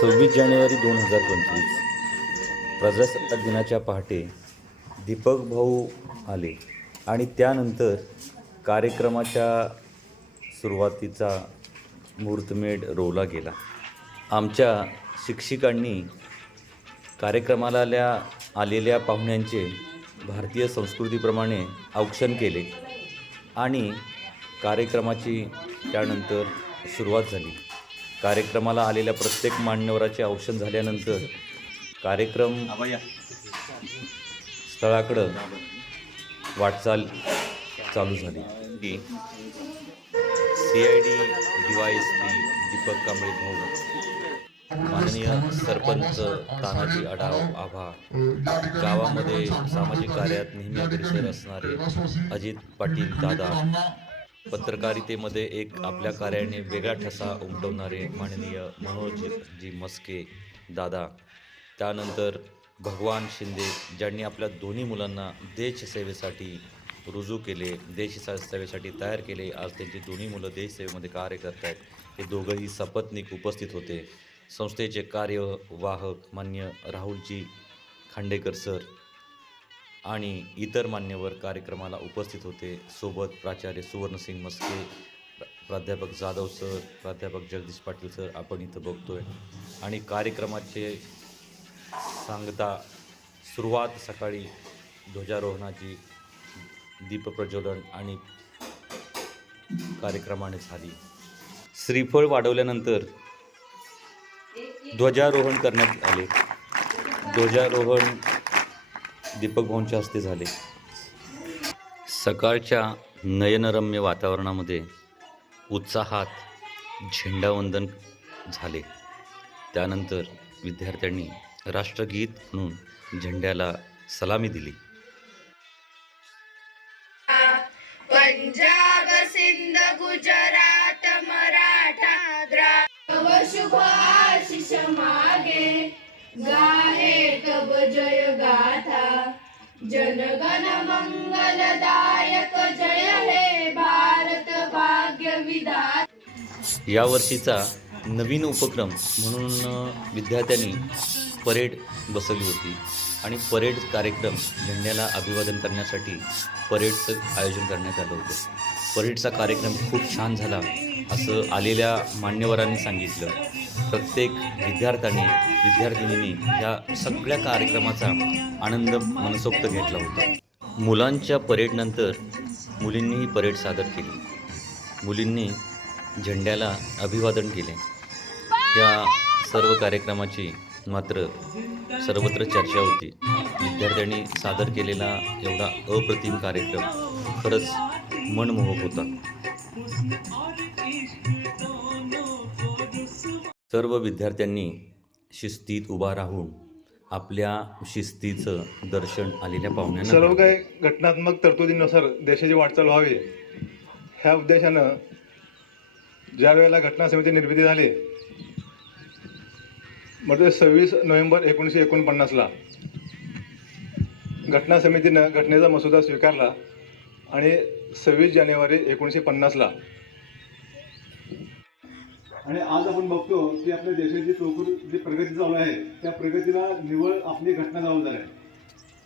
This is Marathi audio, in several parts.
26 जानेवारी 2025 प्रजासत्ताक दिनाच्या पहाटे दीपक भाऊ आले आणि त्यानंतर कार्यक्रमाच्या सुरुवातीचा मुहूर्तमेढ रोवला गेला. आमच्या शिक्षकांनी कार्यक्रमाला आलेल्या पाहुण्यांचे भारतीय संस्कृतीप्रमाणे औक्षण केले आणि कार्यक्रमाची त्यानंतर सुरुवात झाली. कार्यक्रमाला आलेल्या प्रत्येक मान्यवराचे औक्षण झाल्यानंतर कार्यक्रम स्थळाकडं वाटचाल चालू झाली. CID DYSP दीपक कांबळे भाऊ, माननीय सरपंच तानाजी आभा, गावामध्ये सामाजिक कार्यात नेहमी अग्रेसर असणारे अजित पाटील दादा, पत्रकारितेमध्ये एक आपल्या कार्याने वेगळा ठसा उमटवणारे माननीय मनोजजी मस्के दादा, त्यानंतर भगवान शिंदे ज्यांनी आपल्या दोन्ही मुलांना देशसेवेसाठी रुजू केले, देशसेवेसाठी तयार केले. आज त्यांची दोन्ही मुलं देशसेवेमध्ये कार्य करत आहेत. हे दोघंही सपत्नीक उपस्थित होते. संस्थेचे कार्यवाहक मान्य राहुलजी खांडेकर सर आणि इतर मान्यवर कार्यक्रमाला उपस्थित होते. सोबत प्राचार्य सुवर्णसिंग मस्के, प्राध्यापक जाधव सर, प्राध्यापक जगदीश पाटील सर आपण इथं बघतोय. आणि कार्यक्रमाचे सांगता सुरुवात सकाळी ध्वजारोहणाची, दीपप्रज्वलन आणि कार्यक्रमाने झाली. श्रीफळ वाढवल्यानंतर ध्वजारोहण करण्यात आले. ध्वजारोहण दीपक भाऊंच्या हस्ते झाले. सकाळच्या नयनरम्य वातावरणामध्ये उत्साहात झेंडावंदन झाले. त्यानंतर विद्यार्थ्यांनी राष्ट्रगीत म्हणून झेंड्याला सलामी दिली. पंजाब सिंध गुजरात मराठा द्राविड शुभ आशीष मागे, गाहे तब जय गाथा, जनगण मंगलदायक जय हे भारत भाग्य विधाता. या वर्षीचा नवीन उपक्रम म्हणून विद्यार्थ्यांनी परेड बसवली होती आणि परेड कार्यक्रम झेंड्याला अभिवादन करण्यासाठी परेडचं आयोजन करण्यात आलं होतं. परेडचा कार्यक्रम खूप छान झाला असं आलेल्या मान्यवरांनी सांगितलं. प्रत्येक विद्यार्थिनींनी या सगळ्या कार्यक्रमाचा आनंद मनसोक्त घेतला होता. मुलांच्या परेडनंतर मुलींनीही परेड सादर केली. मुलींनी झेंड्याला अभिवादन केले. या सर्व कार्यक्रमाची मात्र सर्वत्र चर्चा होती. विद्यार्थ्यांनी सादर केलेला एवढा अप्रतिम कार्यक्रम खरंच मनमोहक होता. सर्व विद्यार्थ्यांनी शिस्तीत उभा राहून आपल्या शिस्तीचं दर्शन आलेल्या पाहुण्यांना सर्व काही घटनात्मक तरतुदीनुसार देशाची वाटचाल व्हावी ह्या उद्देशानं ज्या वेळेला घटना समिती निर्मिती झाली, म्हणजे 26 नोव्हेंबर 1949ला घटना समितीनं घटनेचा मसुदा स्वीकारला आणि 26 जानेवारी 1950ला. आणि आज आपण बघतो की आपल्या देशाची जी प्रगती चालू आहे त्या प्रगतीला निव्वळ आपली घटना जबाबदार आहे.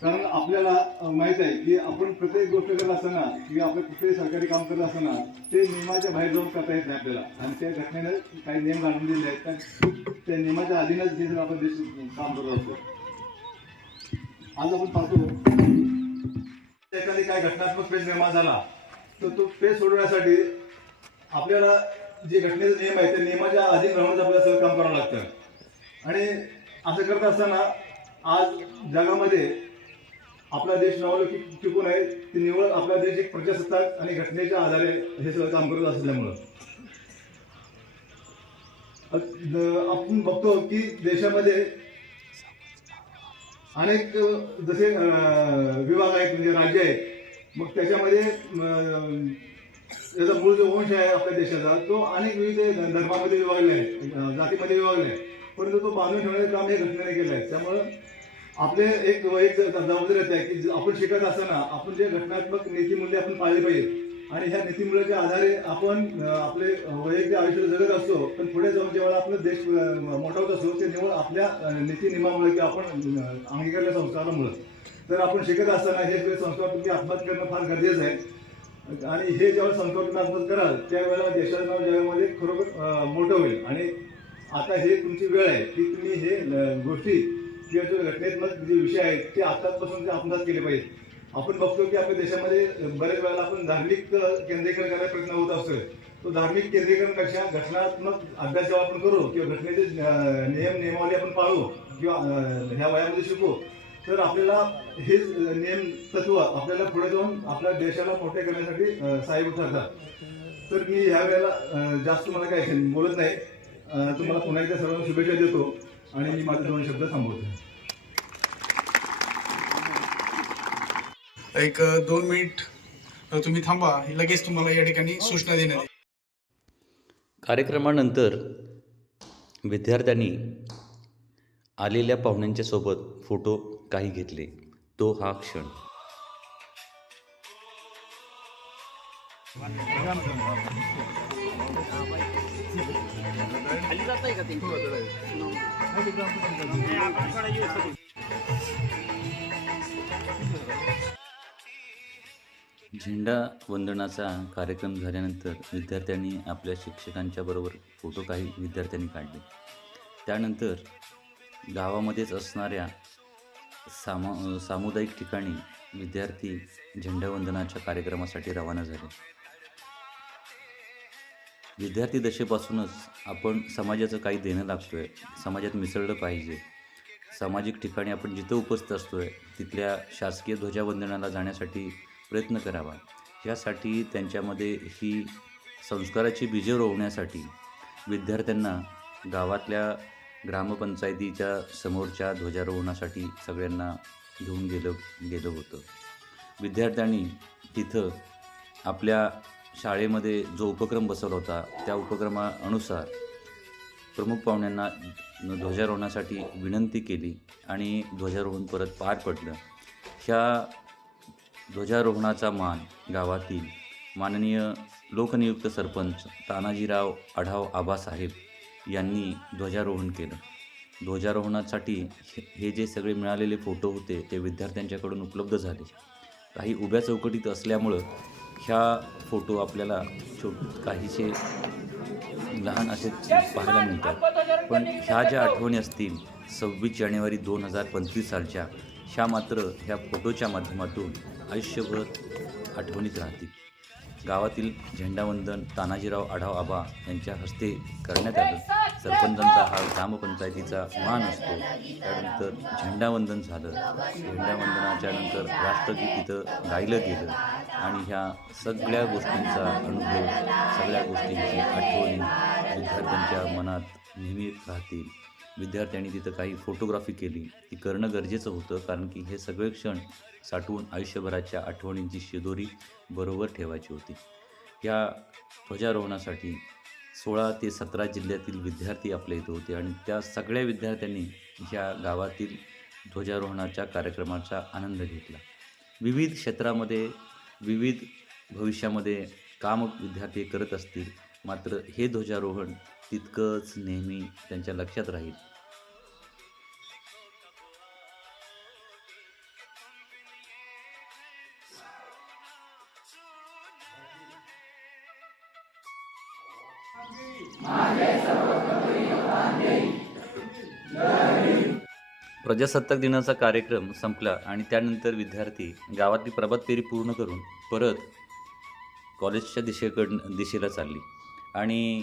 कारण आपल्याला माहीत आहे की आपण प्रत्येक गोष्ट करत असताना किंवा आपलं कुठेही सरकारी काम करत असताना ते नियमाच्या बाहेर जाऊन करता येत नाही आपल्याला. आणि त्या घटनेनं काही नियम घालून दिले आहेत, तर त्या नियमाच्या अधीनच जे आपण देश काम करत असतो. आज आपण पाहतो एखादी काय घटनात्मक पेज निर्माण झाला तर तो पेज सोडवण्यासाठी आपल्याला जे घटनेचे नियम आहे त्या नियमाच्या अधीन राहूनच आपल्याला सगळं काम करावं लागतं. आणि असं करत असताना आज जगामध्ये आपला देश नावलौकिक टिकून आहे ती निवड आपला देश एक प्रजासत्ताक आणि घटनेच्या आधारे हे सगळं काम करत असल्यामुळं आपण बघतो की देशामध्ये अनेक जसे विभाग आहेत, म्हणजे राज्य आहेत. मग त्याच्यामध्ये त्याचा मूळ जो वंश आहे आपल्या देशाचा तो अनेक विविध धर्मामध्ये विभागले आहे, जातीमध्ये विभागले आहे, परंतु तो बांधून ठेवण्याचं काम हे घटनेने केलं आहे. त्यामुळं आपले एक जबाबदारी आहे की आपण शिकत असताना आपण जे घटनात्मक नीतिमूल्य आपण पाळले पाहिजे आणि ह्या नीतिमूल्याच्या आधारे आपण आपले वैयक्तिक आयुष्य जगत असतो, पण पुढे जाऊन जेव्हा आपला देश मोठा होत असतो ते निवड आपल्या नीती नियमामुळे किंवा आपण अंगीकारलेल्या संस्कारामुळे. तर आपण शिकत असताना हे सगळे संस्कार तुम्ही आत्मसात करणं फार गरजेचं आहे. आणि हे जेव्हा संस्कार तुम्ही आत्मसात कराल त्यावेळेला देशाचं नाव जगामध्ये खरोखर मोठं होईल. आणि आता हे तुमची वेळ आहे की तुम्ही हे गोष्टी किंवा जो घटनेत्मक जे विषय आहेत ते आतापासून ते आत्मसात केले पाहिजे. आपण बघतो की आपल्या देशामध्ये बऱ्याच वेळेला आपण धार्मिक केंद्रीकरण करायचा प्रयत्न होत असतोय. तो धार्मिक केंद्रीकरणपेक्षा घटनात्मक अभ्यास जेव्हा आपण करू किंवा घटनेचे नियमावली आपण पाळू किंवा ह्या वयामध्ये शिकू, तर आपल्याला हेच नियम तत्व आपल्याला पुढे जाऊन आपल्या देशाला मोठे करण्यासाठी सहाय्यक ठरतात. तर मी ह्या वेळेला जास्त मला काय बोलत नाही. तुम्हाला पुन्हा एकदा सर्वांना शुभेच्छा देतो आणि मी माझे 2 शब्द थांबवतो. एक 2 मिनिट तुम्ही थांबा, लगेच तुम्हाला या ठिकाणी सूचना देण्यात येईल. कार्यक्रमानंतर विद्यार्थ्यांनी आलेल्या पाहुण्यांच्या सोबत फोटो काही घेतले. तो हा क्षण. झेंडा वंदनाचा कार्यक्रम झाल्यानंतर विद्यार्थ्यांनी आपल्या शिक्षकांच्या बरोबर फोटो काही विद्यार्थ्यांनी काढले. त्यानंतर गावामध्येच असणाऱ्या सामुदायिक ठिकाणी विद्यार्थी झेंडावंदनाच्या कार्यक्रमासाठी रवाना झाले. विद्यार्थी दशेपासूनच आपण समाजाचं काही देणं लागतोय, समाजात मिसळलं पाहिजे. सामाजिक ठिकाणी आपण जिथं उपस्थित असतोय तिथल्या शासकीय ध्वजावंदनाला जाण्यासाठी प्रयत्न करावा. यासाठी त्यांच्यामध्ये ही संस्काराची बीजे रोवण्यासाठी विद्यार्थ्यांना गावातल्या ग्रामपंचायतीच्या समोरच्या ध्वजारोहणासाठी सगळ्यांना घेऊन गेलं होतं. विद्यार्थ्यांनी तिथं आपल्या शाळेमध्ये जो उपक्रम बसवला होता त्या उपक्रमानुसार प्रमुख पाहुण्यांना ध्वजारोहणासाठी विनंती केली आणि ध्वजारोहण परत पार पडलं. ह्या ध्वजारोहणाचा मान गावातील माननीय लोकनियुक्त सरपंच तानाजीराव आढाव आबासाहेब यांनी ध्वजारोहण केलं. ध्वजारोहणासाठी हे जे सगळे मिळालेले फोटो होते ते विद्यार्थ्यांच्याकडून उपलब्ध झाले. काही उभ्या चौकटीत असल्यामुळं ह्या फोटो आपल्याला काहीसे लहान असे पाहायला मिळतात. पण ह्या ज्या आठवणी असतील 26 जानेवारी 2025 सालच्या, ह्या मात्र ह्या फोटोच्या माध्यमातून आयुष्यभर आठवणीत राहतील. गावातील झेंडावंदन तानाजीराव आढाव आबा यांच्या हस्ते करण्यात आलं. सरपंचांचा हा ग्रामपंचायतीचा मान असतो. त्यानंतर झेंडावंदन झालं. झेंडावंदनाच्या नंतर राष्ट्रगीत इथं गायलं गेलं आणि ह्या सगळ्या गोष्टींचा अनुभव, सगळ्या गोष्टींची आठवणी विद्यार्थ्यांच्या मनात नेहमी राहतील. विद्यार्थ्यांनी तिथं काही फोटोग्राफी केली. ती करणं गरजेचं होतं, कारण की हे सगळे क्षण साठवून आयुष्यभराच्या आठवणींची शिदोरी बरोबर ठेवायची होती. या ध्वजारोहणासाठी 16 ते 17 जिल्ह्यातील विद्यार्थी आपल्या इथं होते आणि त्या सगळ्या विद्यार्थ्यांनी ह्या गावातील ध्वजारोहणाच्या कार्यक्रमाचा आनंद घेतला. विविध क्षेत्रामध्ये विविध भविष्यामध्ये काम विद्यार्थी करत असतील, मात्र हे ध्वजारोहण तितकंच नेहमी त्यांच्या लक्षात राहील. प्रजासत्ताक दिनाचा कार्यक्रम संपला आणि त्यानंतर विद्यार्थी गावातली प्रभात फेरी पूर्ण करून परत कॉलेजच्या दिशेला चालली. आणि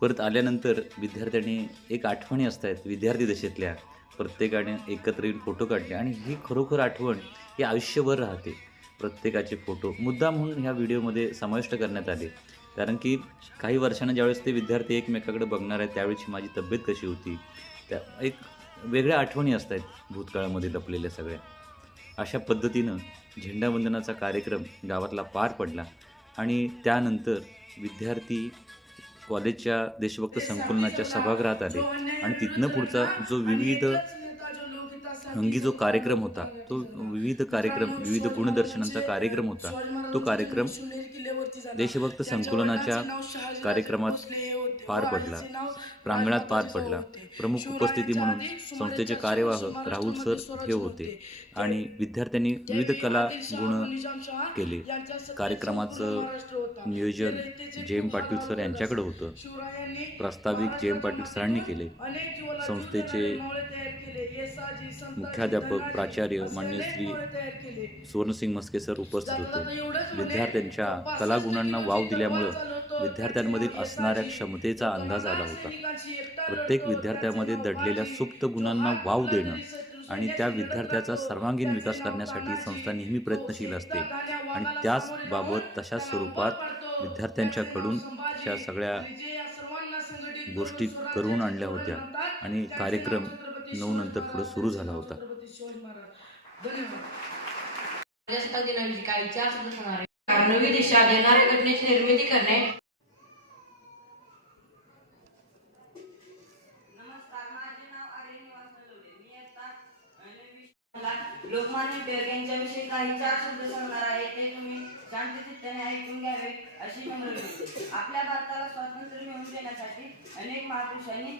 परत आल्यानंतर विद्यार्थ्यांनी एक आठवणी असतात विद्यार्थी दशेतल्या, प्रत्येकाने एकत्र येऊन फोटो काढले आणि ही खरोखर आठवण ही आयुष्यभर राहते. प्रत्येकाचे फोटो मुद्दाम म्हणून ह्या व्हिडिओमध्ये समाविष्ट करण्यात आले, कारण की काही वर्षांना ज्यावेळेस ते विद्यार्थी एकमेकाकडे बघणार आहेत त्यावेळेची माझी तब्येत कशी होती, त्या एक वेगळ्या आठवणी असतात भूतकाळामध्ये लपलेल्या सगळ्या. अशा पद्धतीनं झेंडावंदनाचा कार्यक्रम गावातला पार पडला आणि त्यानंतर विद्यार्थी कॉलेजच्या देशभक्त संकुलनाच्या सभागृहात आले आणि तिथनं पुढचा जो विविध अंगी जो कार्यक्रम होता, तो विविध गुणदर्शनांचा कार्यक्रम होता, तो कार्यक्रम देशभक्त संकुलनाच्या कार्यक्रमात पार पडला, प्रांगणात पार पडला. प्रमुख उपस्थिती म्हणून संस्थेचे कार्यवाह राहुल सर हे होते आणि विद्यार्थ्यांनी विविध कला गुण केले. कार्यक्रमाचं नियोजन जे.एम. पाटील सर यांच्याकडे होतं. प्रास्ताविक जे.एम. पाटील सरांनी केले. संस्थेचे मुख्याध्यापक प्राचार्य माननीय श्री सुवर्णसिंग मस्के सर उपस्थित होते. विद्यार्थ्यांच्या कलागुणांना वाव दिल्यामुळं विद्यार्थ्यांमधील असणाऱ्या क्षमतेचा अंदाज आला होता. प्रत्येक विद्यार्थ्यामध्ये दडलेल्या सुप्त गुणांना वाव देणं आणि त्या विद्यार्थ्याचा सर्वांगीण विकास करण्यासाठी संस्था नेहमी प्रयत्नशील असते आणि त्याचबाबत तशा स्वरूपात विद्यार्थ्यांच्याकडून अशा सगळ्या गोष्टी करून आणल्या होत्या आणि कार्यक्रम 9 नंतर पुढे सुरू झाला होता. नवी दिशा देणाऱ्या घटनेची निर्मिती करणे. नमस्कार, माझे नाव आर्य निवास नलवडे. मी आता लोकमान्य टिळक यांच्याविषयी काही 4 शब्द सांगणार आहे. ते तुम्ही शांतचित्ताने ऐकून घ्यावे अशी नम्र विनंती. आपल्या भारताला स्वातंत्र्य मिळवून देण्यासाठी अनेक महापुरुषांनी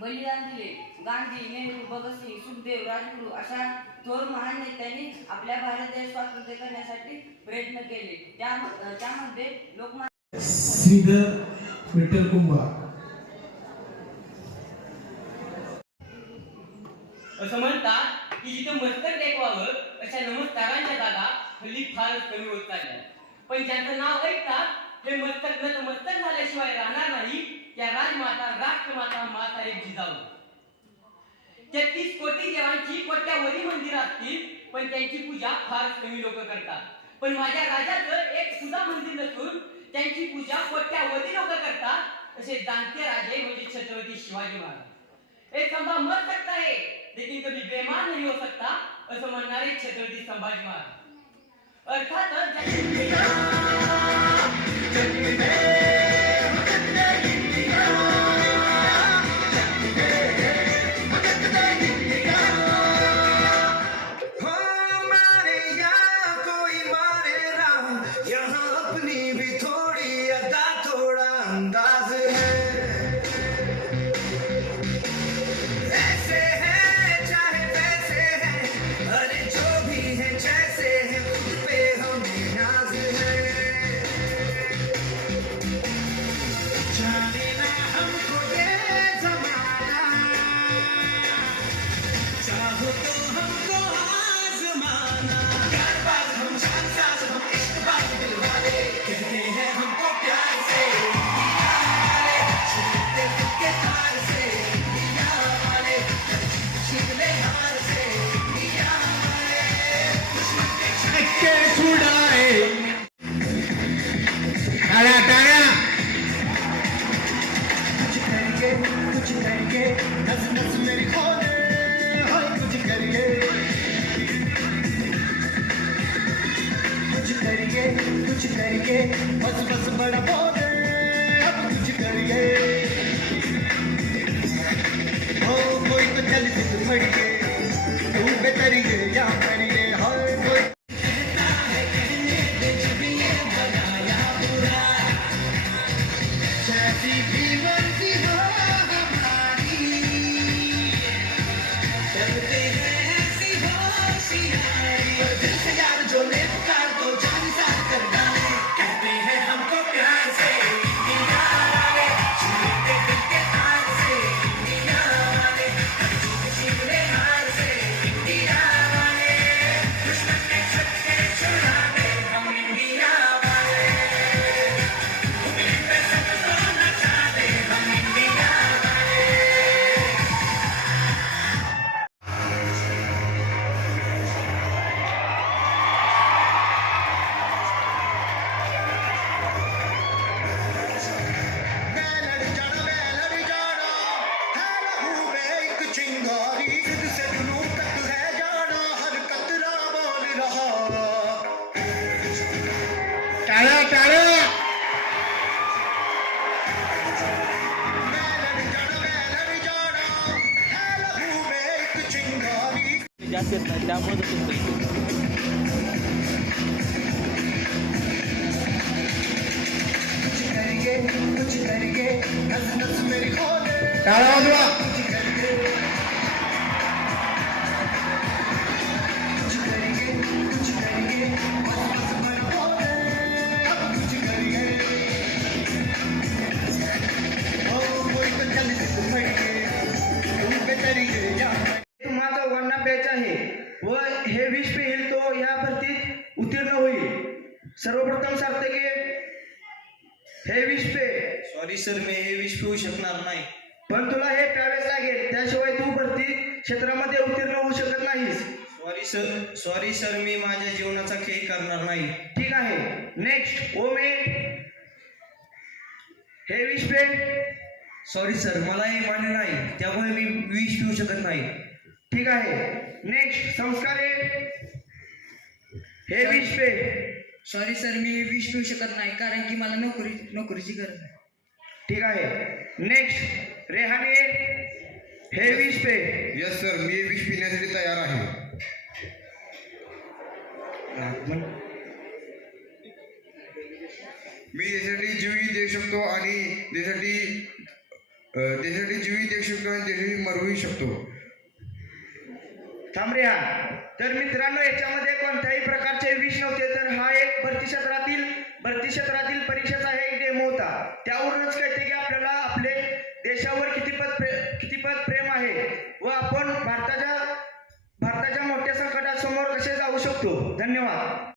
बलिदान दिले. गांधी, नेहरू, भगतसिंग, सुखदेव, राजगुरू अशा थोर महान नेत्यांनी आपल्या भारत देश स्वातंत्र्य करण्यासाठी प्रयत्न केले. त्यामध्ये लोकमान्य श्रीधर विठ्ठल कुंभार. असं म्हणतात की जिथे मस्तक टेकवावं अशा नमस्कारांच्या जागा हल्ली फारच कमी होत चालल्या. पण ज्यांचं नाव ऐकतात हे मस्तक नतमस्तक झाल्याशिवाय राहणार नाही. त्या राजमाता, राष्ट्रमाता, माताहेब जिजाऊ. 33 कोटी देवांची कोट्यावधी मंदिरं असतील पण त्यांची पूजा फारच कमी लोक करतात. पण माझ्या राजाचं एक सुद्धा मंदिर नसून त्यांची पूजा कोट्यावधी लोक करतात. असे जाणते राजे म्हणजे छत्रपती शिवाजी महाराज. एक खंबा मर सकता है लेकिन कभी बेमान नहीं हो सकता असं म्हणणारे छत्रपती संभाजी महाराज. अर्थातच कुछ करिए बस बस बड़ा बोले अब कुछ करिए हो कोई तो चल के पड़िए तू बेतरिए या करिए हाय कोई कहता है कहने दे जब ये बनाया बुरा जैसी भी मर्जी हो हमारी चलते हैं ऐसी होशियारी दिल से यार जो ले पुकार तो जान सार कर डाले कहते हैं हमको प्यार से इंडिया वाले छूटे दिल के तार से इंडिया वाले छूटे हार से इंडिया वाले दुश्मन के छक्के छुड़ा दे हम इंडिया वाले दिल पे सबको नचा दे हम इंडिया वाले. मैं लड़ जाना है लहू में एक चिंगारी जिद से जुनून तक है जाना हर कतरा बोल रहा टाड़ा टाड़ा मैं लड़ जाना है लहू में एक चिंगारी. जास्त येत नाही त्यामुळे कुछ करिए नस नस मेरी खोले टाळा वाजवा. कुछ करिए कुछ करिए बस बस मन खोले अब कुछ करिए ओ कोई तो जल्दी से फड़िए तुम पे तरिए या तुम्हा चौघांना बॅच आहे व हे विष पेल तो या भरतीत उत्तीर्ण होईल. सर्वप्रथम सार्थके हे विष पे. सॉरी सर, मी हे विष पिऊ शकणार नाही. पण तुला हे प्यावेच लागेल, त्याशिवाय तू भरती क्षेत्रामध्ये उत्तीर्ण होऊ शकत नाहीस. सॉरी सर, मी माझ्या जीवनाचा खेळ करणार नाही. ठीक आहे. नेक्स्ट ओमे हे विष पे. सॉरी सर, मला हे मान्य नाही, त्यामुळे मी विष पिऊ शकत नाही. ठीक आहे. नेक्स्ट संस्कारे हे विष पे. सॉरी सर, मी विष पिऊ शकत नाही कारण की मला नोकरीची गरज आहे. ठीक आहे. नेक्स्ट रेहाने हे विष पे. यस सर, मी विष पिण्यासाठी तयार आहे. मी देशासाठी जीवही देऊ शकतो आणि देशासाठी जीवही देऊ शकतो आणि देशासाठी मरूही शकतो. थांब रे हा. तर मित्रांनो याच्यामध्ये कोणत्याही प्रकारचे विष नव्हते, तर हा एक भरती क्षेत्रातील परीक्षेचा हे एक डेमो होता. त्यावरूनच कळते की आपल्याला आपले देशावर कितीपत प्रेम आहे व आपण भारताच्या मोठ्या संकटासमोर कसे जाऊ शकतो. धन्यवाद.